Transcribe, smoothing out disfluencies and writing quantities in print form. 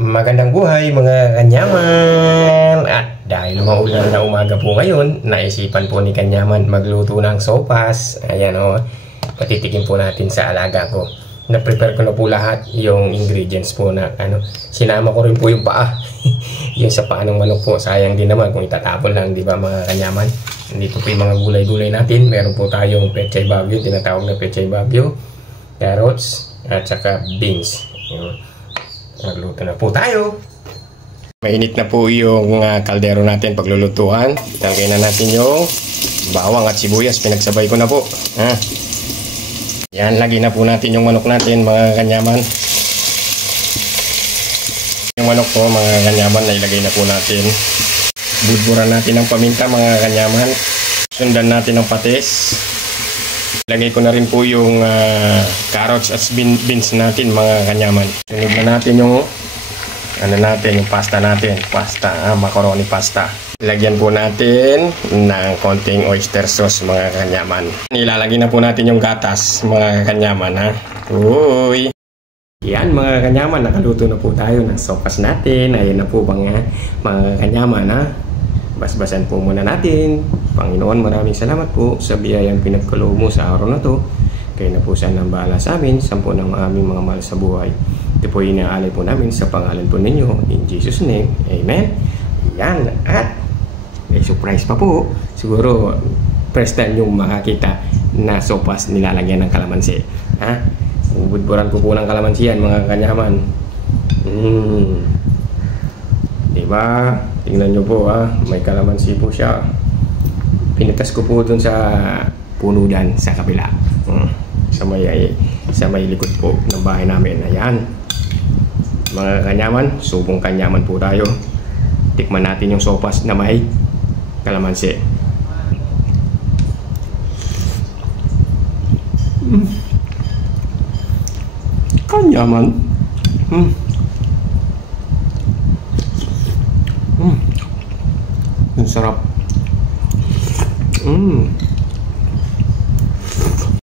Magandang buhay mga kanyaman! At dahil maulan na umaga po ngayon, naisipan po ni kanyaman magluto ng sopas. Ayan o, patitikin po natin sa alaga ko. Na-prepare ko na po lahat yung ingredients po na sinama ko rin po yung paa. Yung sa paa ng manok po, sayang din naman kung itatapon lang, di ba mga kanyaman? Dito po yung mga gulay-gulay natin. Meron po tayong pechay bagyo, tinatawag na pechay bagyo, carrots, at saka beans. Magluto na po tayo. Mainit na po yung kaldero natin paglulutuan. Tangkay na natin yung bawang at sibuyas. Pinagsabay ko na po. Yan, lagay na po natin yung manok natin mga kanyaman. Yung manok po mga kanyaman na ilagay na po natin. Budburan natin ng paminta mga kanyaman. Sundan natin ng patis. Lagay ko na rin po yung carrots at beans natin mga kanyaman. Sunod na natin yung yung pasta natin. Macaroni pasta. Lagyan po natin ng konting oyster sauce mga kanyaman. Ilalagay na po natin yung gatas mga kanyaman Uy! Yan mga kanyaman, nakaluto na po tayo ng sopas natin. Ayun na po mga kanyaman Basbasan po muna natin. Panginoon, maraming salamat po sa biyayang pinagkaloob mo sa araw na to. Kayo na po sana ang bahala sa amin, sampo ng aming mga mahal sa buhay. Ito po inaalay po namin sa pangalan po ninyo. In Jesus' name, Amen. Yan. At may surprise pa po. Siguro, first time yung makakita na sopas nilalagyan ng kalamansi. Budburan ko po ng kalamansi yan mga kanyaman. Diba? Tingnan nyo po may kalamansi po siya. Pinitas ko po dun sa puno dyan sa kabila. Sa may likod po ng bahay namin. Ayan. Mga kanyaman, subong kanyaman po tayo. Tikman natin yung sopas na may kalamansi. Kanyaman. Ang sarap.